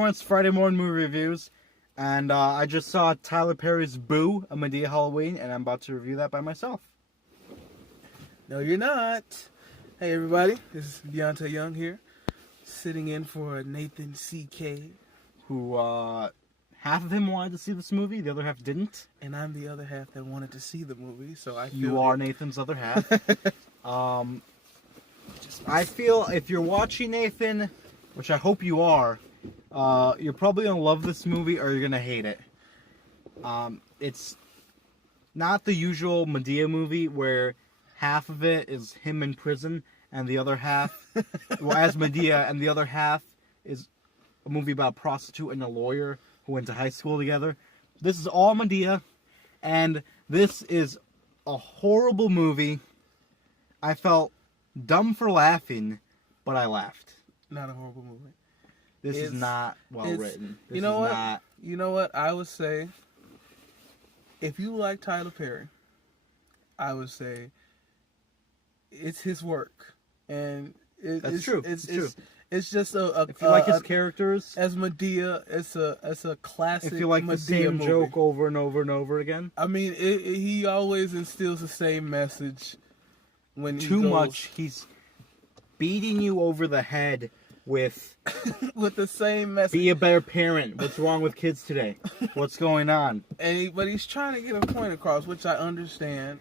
everyone, it's Friday morning movie reviews, and I just saw Tyler Perry's Boo, a Madea Halloween, and I'm about to review that by myself. No, you're not. Hey, everybody, this is Deontay Young here, sitting in for Nathan C.K. Who, half of him wanted to see this movie, the other half didn't. And I'm the other half that wanted to see the movie, so I feel... You are Nathan's other half. I feel if you're watching Nathan, which I hope you are, you're probably going to love this movie or you're going to hate it. It's not the usual Madea movie where half of it is him in prison and the other half, well, as Madea, and the other half is a movie about a prostitute and a lawyer who went to high school together. This is all Madea, and this is a horrible movie. I felt dumb for laughing, but I laughed. Not a horrible movie. This is not well written. This you know is what? Not... You know what? I would say, if you like Tyler Perry, I would say it's his work, and That's true. It's true. It's just a if you like his characters as Madea, it's a classic. If you like Madea the same movie. joke over and over and over again. I mean, he always instills the same message. When too much, he's beating you over the head with with the same message. Be a better parent. What's wrong with kids today? What's going on? But he's trying to get a point across, which I understand.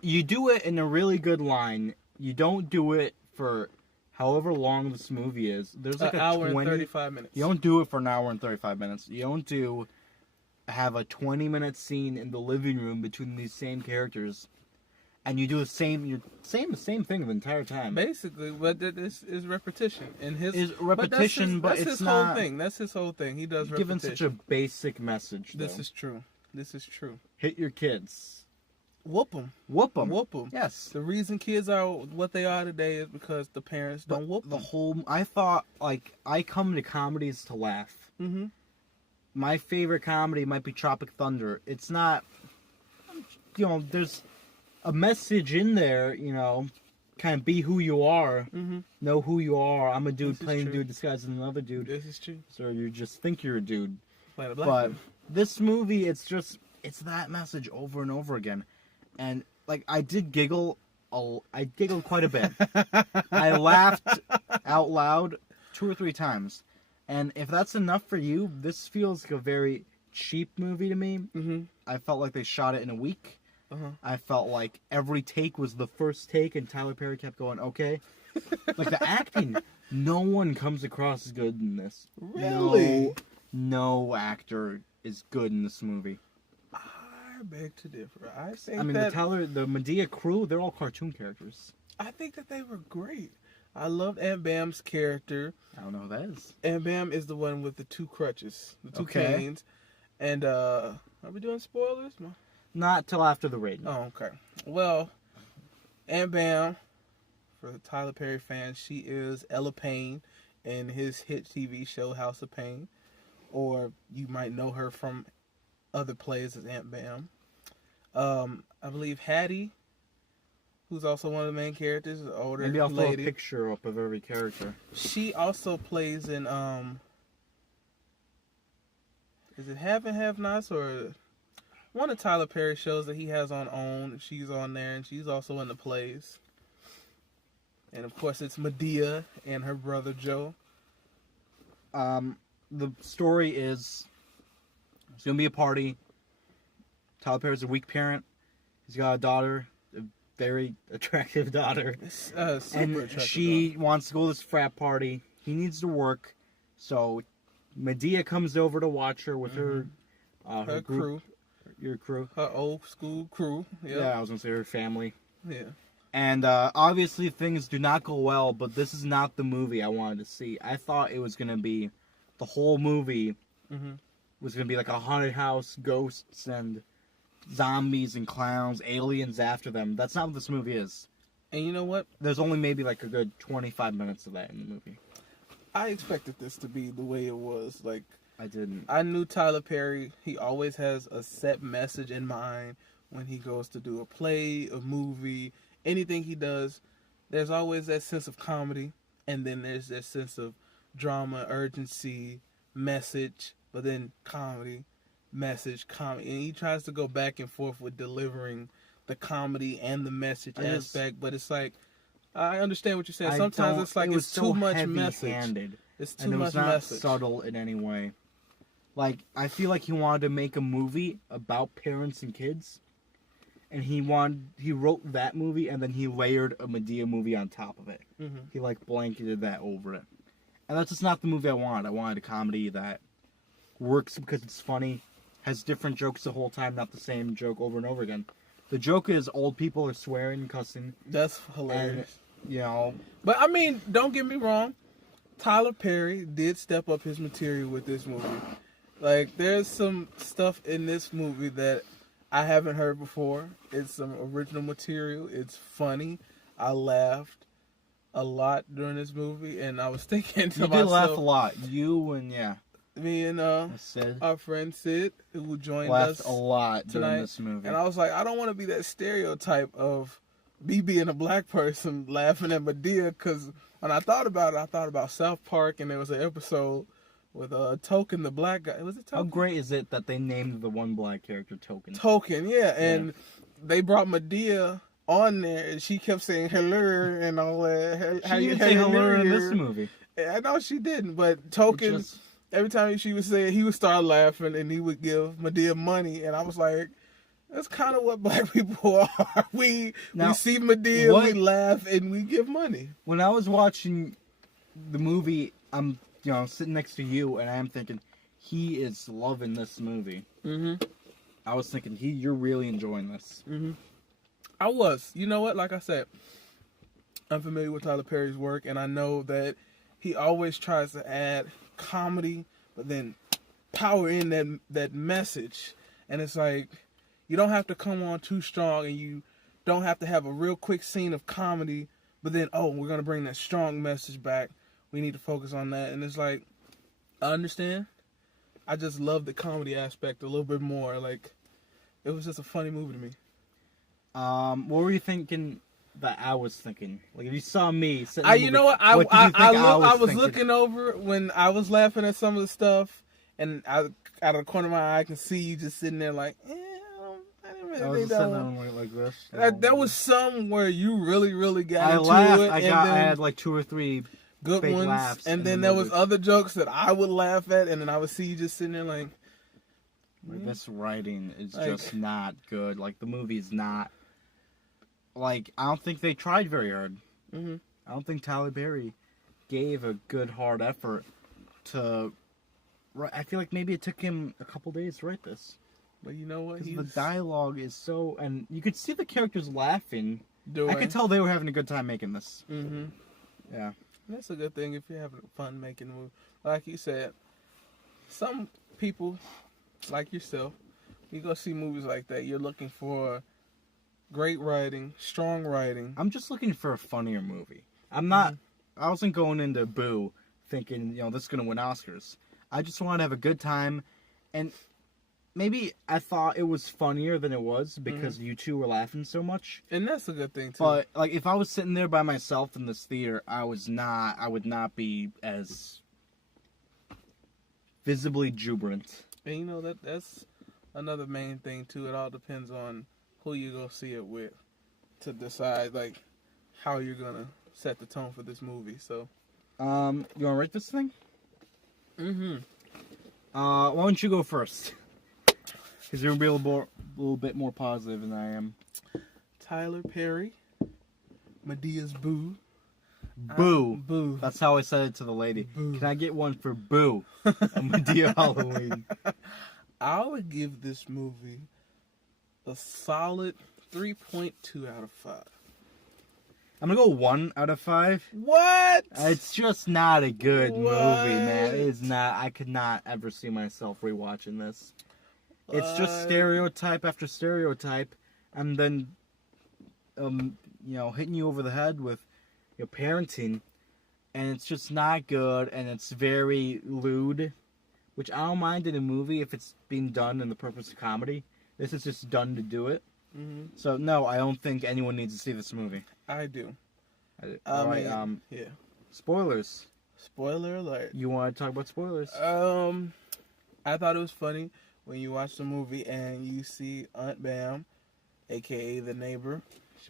You do it in a really good line. You don't do it for however long this movie is. There's like an hour and 35 minutes. You don't do it for an hour and 35 minutes. You don't have a 20-minute scene in the living room between these same characters. And you do the same thing the entire time. Basically, but this is repetition. And his repetition, but that's it's his not. Whole thing. That's his whole thing. He does repetition. Given such a basic message. Though. This is true. This is true. Hit your kids. Whoop them. Whoop them. Whoop them. Yes. The reason kids are what they are today is because the parents don't whoop them. I thought, I come to comedies to laugh. Mm-hmm. My favorite comedy might be Tropic Thunder. It's not, there's a message in there, kind of be who you are, know who you are. I'm a dude playing a dude disguised as another dude. This is true. So you just think you're a dude. But this movie, it's that message over and over again. And, I did giggle. I giggled quite a bit. I laughed out loud 2 or 3 times. And if that's enough for you, this feels like a very cheap movie to me. Mm-hmm. I felt like they shot it in a week. Uh-huh. I felt like every take was the first take, and Tyler Perry kept going, okay. The acting, no one comes across as good in this. Really? No actor is good in this movie. I beg to differ. The Madea crew, they're all cartoon characters. I think that they were great. I loved Aunt Bam's character. I don't know who that is. Aunt Bam is the one with the 2 crutches, the 2 canes. And, are we doing spoilers? No. Not till after the rating. Oh, okay. Well, Aunt Bam, for the Tyler Perry fans, she is Ella Payne in his hit TV show House of Pain. Or you might know her from other plays as Aunt Bam. I believe Hattie, who's also one of the main characters, the older lady. Maybe I'll throw a picture up of every character. She also plays in, is it Have and Have Nots or one of Tyler Perry's shows that he has on OWN? She's on there, and she's also in the plays. And of course, it's Madea and her brother Joe. The story is, it's going to be a party. Tyler Perry's a weak parent. He's got a daughter, a very attractive daughter. She wants to go to this frat party. He needs to work. So Madea comes over to watch her with her crew. Your crew. Her old school crew. Yep. Yeah, I was going to say her family. Yeah. And obviously things do not go well, but this is not the movie I wanted to see. I thought it was going to be, the whole movie was going to be like a haunted house, ghosts, and zombies and clowns, aliens after them. That's not what this movie is. And you know what? There's only maybe a good 25 minutes of that in the movie. I expected this to be the way it was. I didn't. I knew Tyler Perry, he always has a set message in mind when he goes to do a play, a movie, anything he does. There's always that sense of comedy, and then there's that sense of drama, urgency, message, but then comedy, message, comedy, and he tries to go back and forth with delivering the comedy and the message aspect. But it's like, I understand what you're saying. Sometimes it's like it's too much message. It's too much message. Not subtle in any way. Like, I feel like he wanted to make a movie about parents and kids, and he wrote that movie, and then he layered a Madea movie on top of it. Mm-hmm. He like blanketed that over it, and that's just not the movie I wanted. I wanted a comedy that works because it's funny, has different jokes the whole time, not the same joke over and over again. The joke is old people are swearing and cussing. That's hilarious. And, you know, but I mean, don't get me wrong. Tyler Perry did step up his material with this movie. Like, there's some stuff in this movie that I haven't heard before. It's some original material. It's funny. I laughed a lot during this movie, and I was thinking to myself... You did laugh a lot. You and, me and our friend Sid, who joined us laughed a lot tonight, during this movie. And I was like, I don't want to be that stereotype of me being a black person laughing at Madea, because when I thought about it, I thought about South Park, and there was an episode with Token, the black guy. Was it Token? How great is it that they named the one black character Token? Token, yeah. And they brought Madea on there, and she kept saying hello and all that. She didn't say hello in this movie. I know she didn't, but Token, every time she would say it, he would start laughing, and he would give Madea money, and I was like, that's kind of what black people are. We see Madea, we laugh, and we give money. When I was watching the movie, I'm sitting next to you, and I'm thinking, he is loving this movie. Mm-hmm. I was thinking, you're really enjoying this. Mm-hmm. I was. You know what? Like I said, I'm familiar with Tyler Perry's work, and I know that he always tries to add comedy, but then power in that message. And it's like, you don't have to come on too strong, and you don't have to have a real quick scene of comedy, but then, we're going to bring that strong message back. We need to focus on that. And it's like, I understand. I just love the comedy aspect a little bit more. Like, it was just a funny movie to me. What were you thinking that I was thinking? Like, if you saw me sitting I was looking over when I was laughing at some of the stuff, and out of the corner of my eye, I can see you just sitting there like, I didn't really think that one. Like this. There was some where you really, really got into laughed. it. I had like 2 or 3 good fake ones, laughs, and then there was other jokes that I would laugh at, and then I would see you just sitting there like, this writing is just not good. Like, the movie is not. Like, I don't think they tried very hard. Mm-hmm. I don't think Tyler Perry gave a good hard effort to. I feel like maybe it took him a couple days to write this. But you know what? The dialogue is so, and you could see the characters laughing. I could tell they were having a good time making this. Mm-hmm. Yeah. That's a good thing if you're having fun making a movie. Like you said, some people, like yourself, you go see movies like that, you're looking for great writing, strong writing. I'm just looking for a funnier movie. I'm not, I wasn't going into Boo thinking, this is going to win Oscars. I just wanted to have a good time, and maybe I thought it was funnier than it was because you two were laughing so much. And that's a good thing, too. But, like, if I was sitting there by myself in this theater, I would not be as visibly jubilant. And, that's another main thing, too. It all depends on who you go see it with to decide, like, how you're going to set the tone for this movie, so. You want to rate this thing? Mm-hmm. Why don't you go first? Because you're going to be a little bit more positive than I am. Tyler Perry, Madea's Boo. Boo. Boo. That's how I said it to the lady. Boo. Can I get one for Boo? A Madea Halloween. I would give this movie a solid 3.2 out of 5. I'm going to go 1 out of 5. What? It's just not a good movie, man. It is not. I could not ever see myself rewatching this. It's just stereotype after stereotype, and then, hitting you over the head with your parenting, and it's just not good, and it's very lewd, which I don't mind in a movie if it's being done in the purpose of comedy. This is just done to do it. Mm-hmm. So, no, I don't think anyone needs to see this movie. I do. Alright, yeah. spoilers. Spoiler alert. You want to talk about spoilers? I thought it was funny when you watch the movie and you see Aunt Bam, aka the neighbor,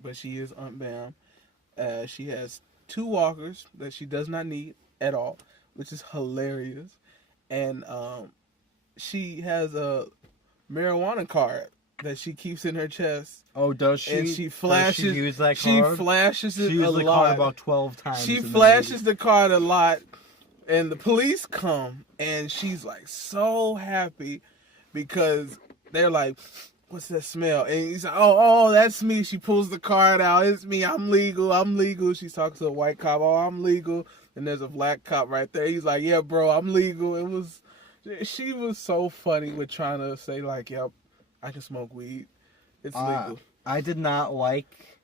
but she is Aunt Bam. She has 2 walkers that she does not need at all, which is hilarious. And she has a marijuana card that she keeps in her chest. Oh, does she? And she flashes. Does she use that She card? flashes it She used a the lot. card about 12 times. She in the flashes movie. the card a lot, and the police come, and she's like so happy because they're like, "What's that smell?" And he's like, "Oh, that's me." She pulls the card out. "It's me. I'm legal." She talks to a white cop. "Oh, I'm legal." And there's a black cop right there. He's like, "Yeah, bro, I'm legal." She was so funny with trying to say like, "Yep, I can smoke weed. It's legal." I did not like.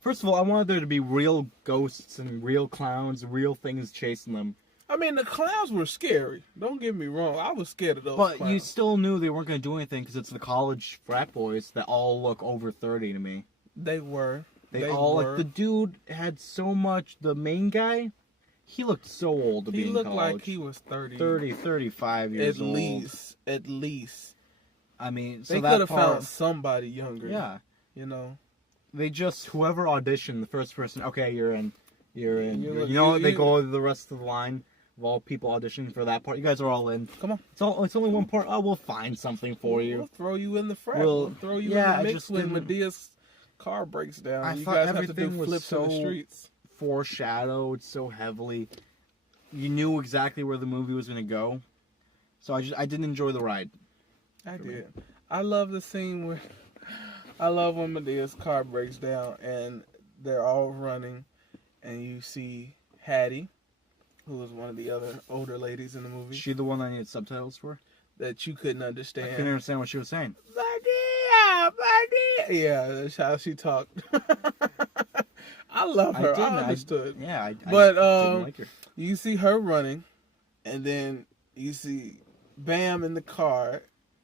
First of all, I wanted there to be real ghosts and real clowns, real things chasing them. I mean, the clowns were scary. Don't get me wrong. I was scared of those But clowns. you still knew they weren't going to do anything because it's the college frat boys that all look over 30 to me. They were. They all were. like the dude had so much. The main guy, he looked so old to be He in looked college. like he was 30. 35 years old. At least. I mean, so They that could have part, found somebody younger. Yeah. You know. They just, whoever auditioned, the first person, okay, you're in. You You know what? They go to the rest of the line of all people auditioning for that part. You guys are all in. Come on. It's only one part. Oh, we'll find something for you. We'll throw you in the frat. We'll- We'll throw you yeah, I in the mix just when didn't- Medea's car breaks down. I You thought guys have to everything do was flips in the so- streets. Foreshadowed so heavily. You knew exactly where the movie was going to go. So I didn't enjoy the ride. I did. I love the scene where I love when Medea's car breaks down and they're all running, and you see Hattie, who was one of the other older ladies in the movie She the one I needed subtitles for? that you couldn't I understand. couldn't understand what she was saying. Madea. Yeah, that's how she talked. I love her. I understood. I But, didn't like her. You see her running, and then you see Bam in the car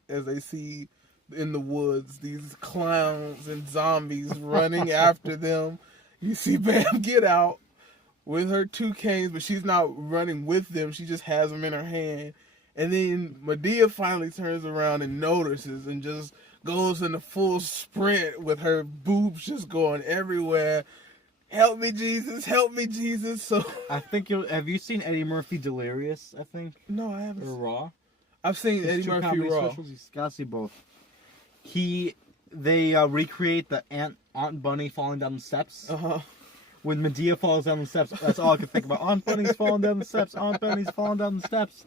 as they see in the woods these clowns and zombies running after them. You see Bam get out with her 2 canes, but she's not running with them. She just has them in her hand. And then Madea finally turns around and notices and just goes in a full sprint with her boobs just going everywhere. Help me, Jesus! Help me, Jesus! So I think have you seen Eddie Murphy Delirious? I think no, I haven't. or Raw. I've seen There's Eddie 2 Murphy comedy Raw. specials. You gotta see both. They recreate the Aunt Bunny falling down the steps. When Madea falls down the steps, that's all I could think about. Aunt Bunny's falling down the steps. Aunt Bunny's falling down the steps.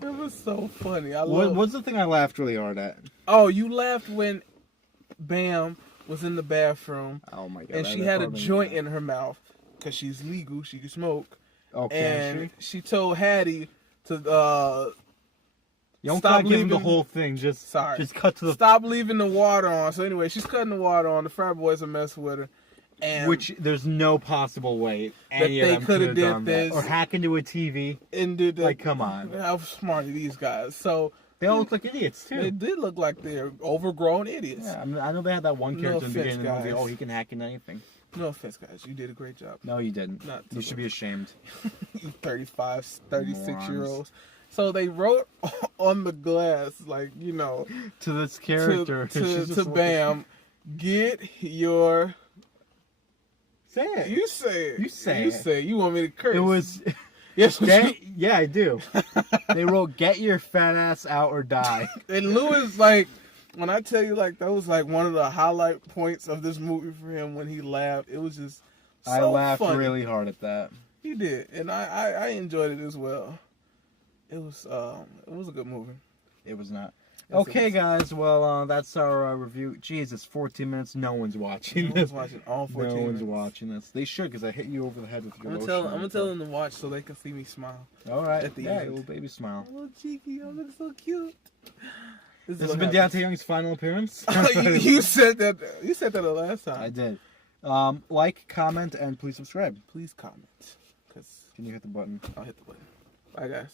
It was so funny. What's the thing I laughed really hard at? Oh, you laughed when Bam was in the bathroom Oh my god! and she had a joint in her mouth because she's legal. She can smoke. Okay. And she told Hattie to You don't stop gotta give him the leaving- whole thing. Just cut to the stop leaving the water on. So anyway, she's cutting the water on. The frat boys are messing with her. And which there's no possible way any they of them coulda could have did done this. that. Or hack into a TV. and did Like, come on. How smart are these guys? So They all look like idiots too. they did look like they're overgrown idiots. Yeah, I mean, I know they had that one No character in the offense, beginning of the movie. guys. Oh, he can hack into anything. No offense, guys. You did a great job. No, you didn't. Not You should be ashamed. You 35, 36-year-olds. Morons. So they wrote on the glass, like, you know, To this character. to she's just like- Bam, get your... Say it. You say it. You say You it. say it. You want me to curse? It was. Yes, Yeah, I do. They wrote, "Get your fat ass out or die." And Lewis, like, when I tell you, like, that was, like, one of the highlight points of this movie for him when he laughed. It was just so I laughed funny. really hard at that. He did. And I enjoyed it as well. It was a good movie. It was not. Yes, Okay, it was. guys. Well, that's our review. Jesus, 14 minutes. No one's watching I this. was watching all 14 No one's minutes. watching this. They should, because I hit you over the head with your I'm lotion. gonna tell them to watch so they can see me smile. All right. at the yeah, end. little baby smile. Oh, cheeky, I look so cute. This has been Deontay Young's final appearance. you said that. You said that the last time. I did. Like, comment, and please subscribe. Please comment, cause Can you hit the button? I'll hit the button. Bye, guys.